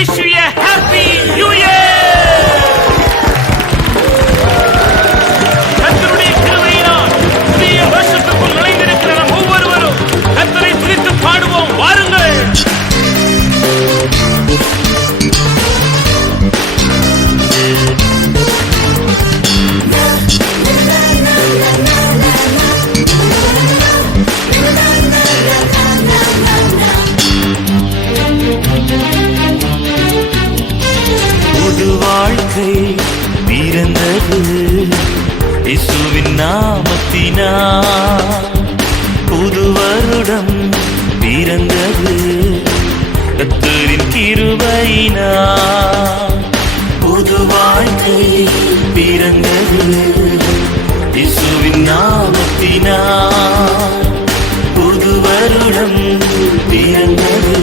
wish you a happy new year. கர்த்தருடைய கிருபையினால் புதிய வருஷத்துக்குள் நுழைந்திருக்கிற நாம் ஒவ்வொருவரும் கர்த்தரை துதித்து பாடுவோம். வாருங்கள். வாழ்க்கை பிறந்தது இயேசுவின் நாமத்தினால். புது வருடம் பிறந்தது கர்த்தரின் கிருபையினால். புது வாழ்க்கை பிறந்தது இயேசுவின் நாமத்தினால். புது வருடம் பிறந்தது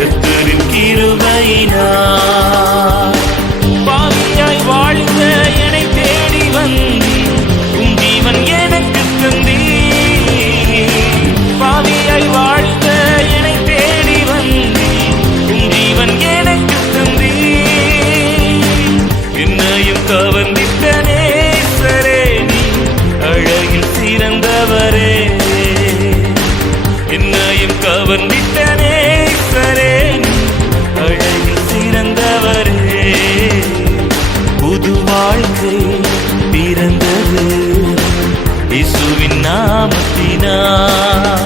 கர்த்தரின் கிருபையினால். பாவியாய் வாழ்ந்த என்னை தேடி வந்தி உன் ஜீவன் எனக்கு தந்தி. பாவியாய் வாழ்ந்த என்னை தேடி வந்தி உன் ஜீவன் எனக்கு தந்தி. என்னையும் கவர்ந்திட்ட நேசரே நீ அழகில் சிறந்தவரே. என்னையும் கவர்ந்திட்ட நேசரே நீ அழகில் சிறந்தவரே. புது வாழ்க்கை பிறந்தது இயேசுவின் நாமத்தினால்.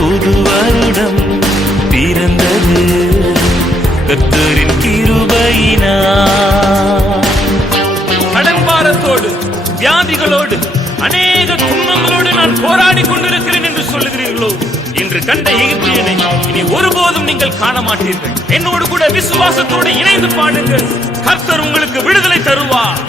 புது வருடம் பிறந்தது கர்த்தரின் கிருபையினால். கடன்பாரத்தோடு வியாதிகளோடு அநேக துன்பங்களோடு நான் போராடி கொண்டிருக்கிறேன் என்று சொல்லுகிறீர்களோ, இன்று கண்ட எகிப்தியனை இனி ஒருபோதும் நீங்கள் காண மாட்டீர்கள். என்னோடு கூட விசுவாசத்தோடு இணைந்து பாடுங்கள். கர்த்தர் உங்களுக்கு விடுதலை தருவார்.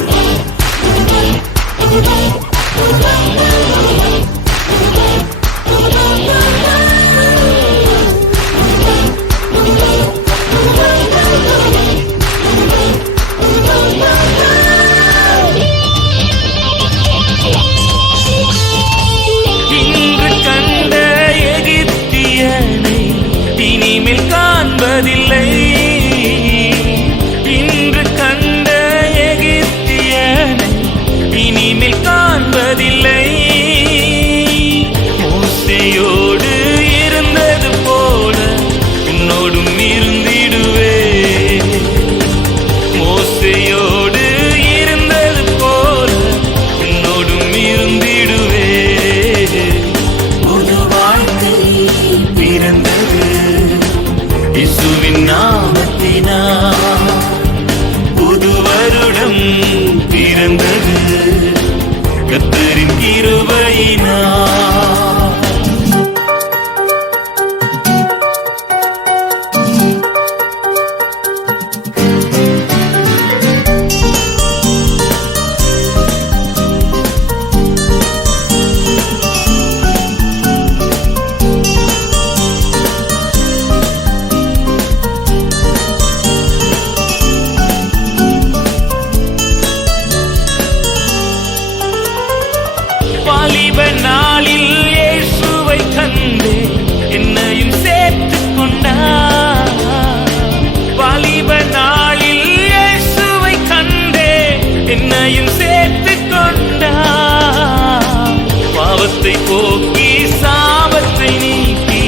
இன்று கண்ட எகிப்தியனை இனிமேல் காண்பதில்லை. இன்று கண்ட எகிப்தியனை இனிமேல் காண்பதில்லை. மோசேயோடு இருந்தது போல உன்னோடும் இருந்திடுவே. மோசேயோடு இருந்தது போல உன்னோடும் இருந்திடுவே. புது வாழ்க்கை பிறந்தது இயேசுவின் நாமத்தினால். புது வருடம் பிறந்தது கர்த்தரின் கிருபையினால். வாலிப நாளில் இயேசுவை கண்டு என்னையும் சேர்த்துக் கொண்டார். வாலிப நாளில் இயேசுவை கண்டே என்னையும் சேர்த்துக் கொண்டார். பாவத்தை போக்கி சாபத்தை நீக்கி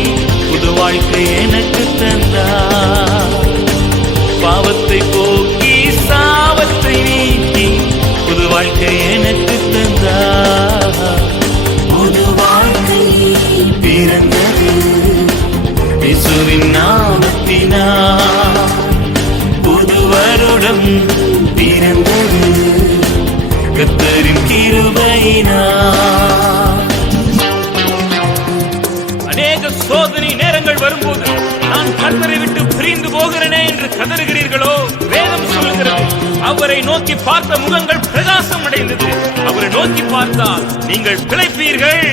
புது வாழ்க்கை எனக்கு தந்தார். பாவத்தை போக்கி சாபத்தை நீக்கி புது வாழ்க்கை எனக்கு தந்தார். புது வாழ்க்கை பிறந்தது இயேசுவின் நாமத்தினால். புது வருடம் பிறந்தது கர்த்தரின் கிருபையினால். அநேக சோதனை நேரங்கள் வரும்போது நான் கர்த்தரை விட்டு பிரிந்து போகிறேனே என்று கதறுகிறீர்களோ, வேதம் சொல்லுகிறது அவரை நோக்கி பார்த்த முகங்கள் பிரகாசம் அடைந்தது. அவரை நோக்கி பார்த்தால் நீங்கள் பிழைப்பீர்கள்.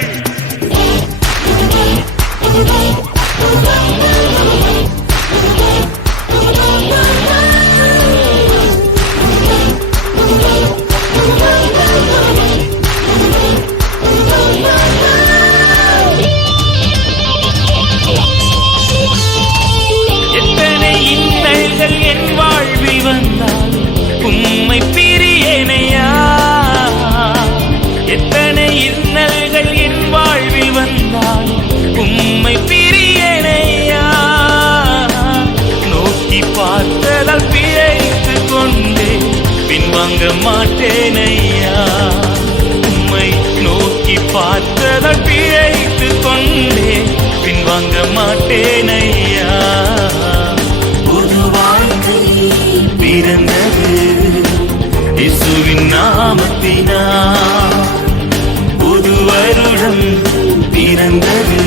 எத்தனை வந்தால் உம்மை பிரியேனையா. எத்தனை இன்னல்கள் என் வாழ்வில் வந்தால் உம்மை பிரியேனையா. நோக்கி பார்த்ததால் பிழைத்து கொண்டே பின்வாங்க மாட்டேனையா. உம்மை நோக்கி பார்த்ததால் பிழைத்து கொண்டே பின்வாங்க மாட்டேனையா. புது வாழ்க்கை பிறந்தது இயேசுவின் நாமத்தினால். புது வருடம் பிறந்தது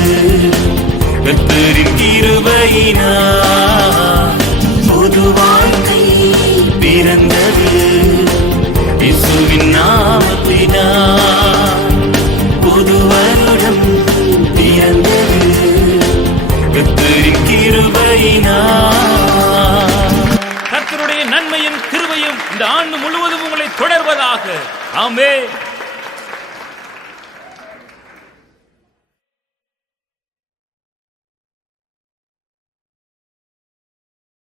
கர்த்தரின் கிருபையினால். புது வாழ்க்கை பிறந்தது இயேசுவின் நாமத்தினால். புது வருடம் பிறந்தது கர்த்தரின் கிருபையினால். கர்த்தருடைய நன்மையும் கிருபையும் இந்த ஆண்டு முழுவதும் உங்களை தொடர்வதாக. ஆமென்.